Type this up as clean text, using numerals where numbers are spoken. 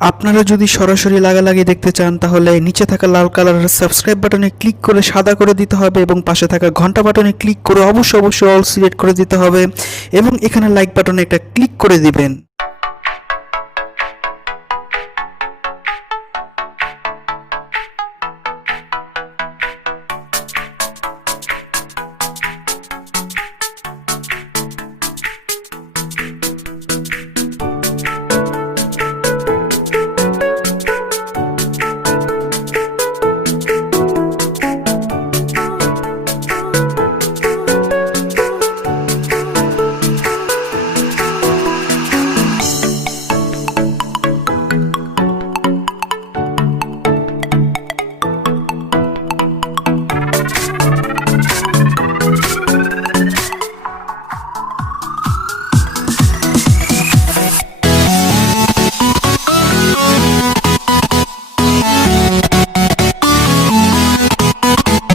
আপনারা যদি সরাসরি লাগালাগি দেখতে চান তাহলে নিচে থাকা লাল কালারের সাবস্ক্রাইব বাটনে ক্লিক করে সাদা করে দিতে হবে এবং পাশে থাকা ঘন্টা বাটনে ক্লিক করে অবশ্যই অল সিলেক্ট করে দিতে হবে এবং এখানে লাইক বাটনে একটা ক্লিক করে দিবেন।